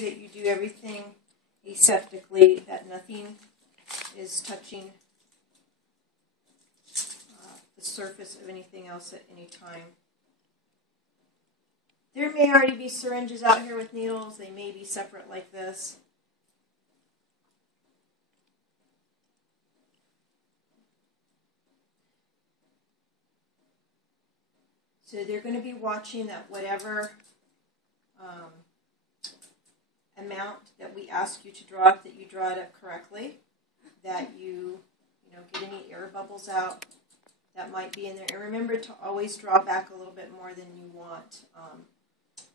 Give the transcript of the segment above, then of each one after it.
that you do everything aseptically, that nothing is touching the surface of anything else at any time. There may already be syringes out here with needles. They may be separate like this. So they're going to be watching that whatever amount that we ask you to draw up, that you draw it up correctly, that you get any air bubbles out that might be in there. And remember to always draw back a little bit more than you want,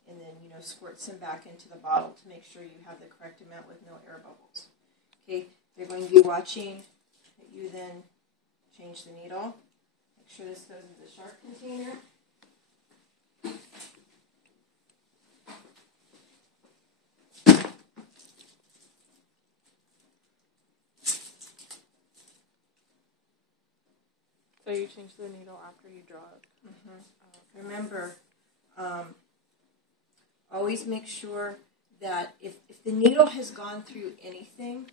and then squirt some back into the bottle to make sure you have the correct amount with no air bubbles. Okay, they're going to be watching that you then change the needle. Make sure this goes into the sharp container. So you change the needle after you draw it. Mm-hmm. Remember, always make sure that if the needle has gone through anything,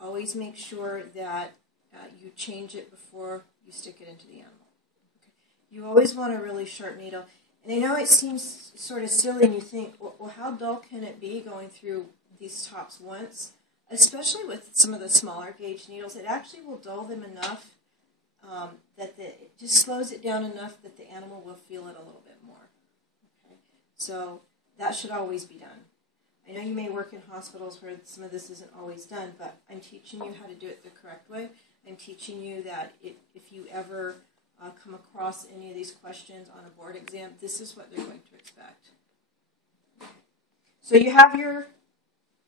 always make sure that you change it before you stick it into the animal. Okay. You always want a really sharp needle. And I know it seems sort of silly and you think, well, how dull can it be going through these tops once? Especially with some of the smaller gauge needles, it actually will dull them enough that it just slows it down enough that the animal will feel it a little bit more. Okay? So that should always be done. I know you may work in hospitals where some of this isn't always done, but I'm teaching you how to do it the correct way. I'm teaching you that if you ever come across any of these questions on a board exam, this is what they're going to expect. So you have your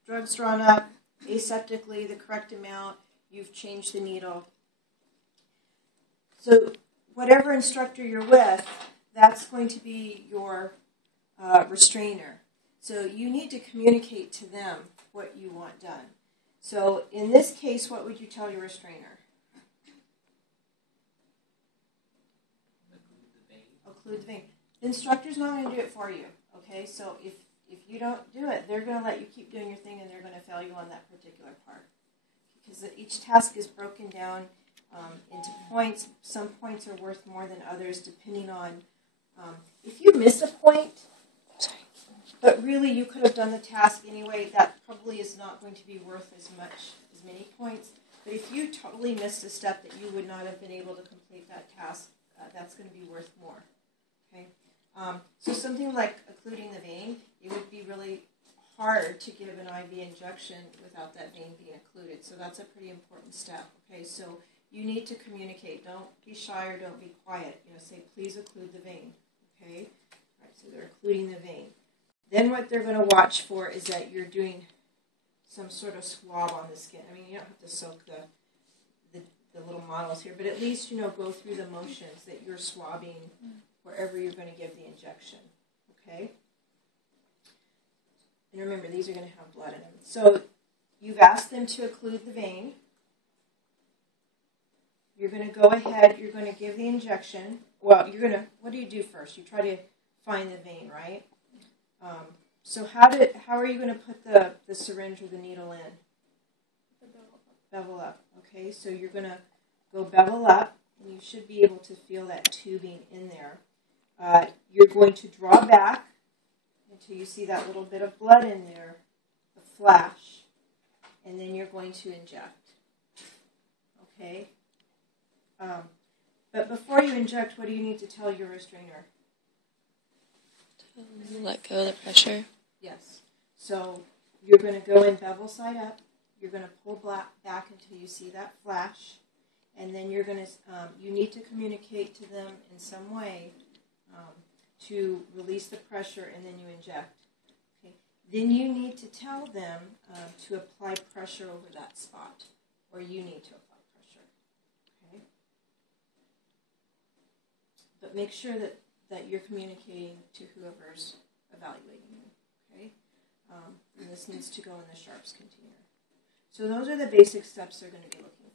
drugs drawn up aseptically, the correct amount. You've changed the needle. So whatever instructor you're with, that's going to be your restrainer. So you need to communicate to them what you want done. So in this case, what would you tell your restrainer? Occlude the vein. The instructor's not going to do it for you. Okay, so if you don't do it, they're going to let you keep doing your thing and they're going to fail you on that particular part. Because each task is broken down into points. Some points are worth more than others depending on if you miss a point, but really you could have done the task anyway, that probably is not going to be worth as many points. But if you totally missed a step that you would not have been able to complete that task, that's going to be worth more. Okay, so something like occluding the vein, it would be really hard to give an IV injection without that vein being occluded. So that's a pretty important step. Okay, so you need to communicate. Don't be shy or don't be quiet. Say, please occlude the vein. Okay, all right, so they're occluding the vein. Then what they're going to watch for is that you're doing some sort of swab on the skin. I mean, you don't have to soak the little models here, but at least, go through the motions that you're swabbing wherever you're going to give the injection. Okay? And remember, these are going to have blood in them. So you've asked them to occlude the vein. You're going to go ahead, you're going to give the injection. Well, what do you do first? You try to find the vein, right? So how are you going to put the syringe or the needle in? Bevel up. Okay, so you're going to go bevel up, and you should be able to feel that tubing in there. You're going to draw back until you see that little bit of blood in there, the flash, and then you're going to inject. Okay? But before you inject, what do you need to tell your restrainer? Let go of the pressure. Yes. So you're going to go in bevel side up. You're going to pull back until you see that flash, and then you're going to. You need to communicate to them in some way to release the pressure, and then you inject. Okay. Then you need to tell them to apply pressure over that spot, or you need to apply pressure. Okay. But make sure that you're communicating to whoever's evaluating you. Okay. And this needs to go in the sharps container. So those are the basic steps they're going to be looking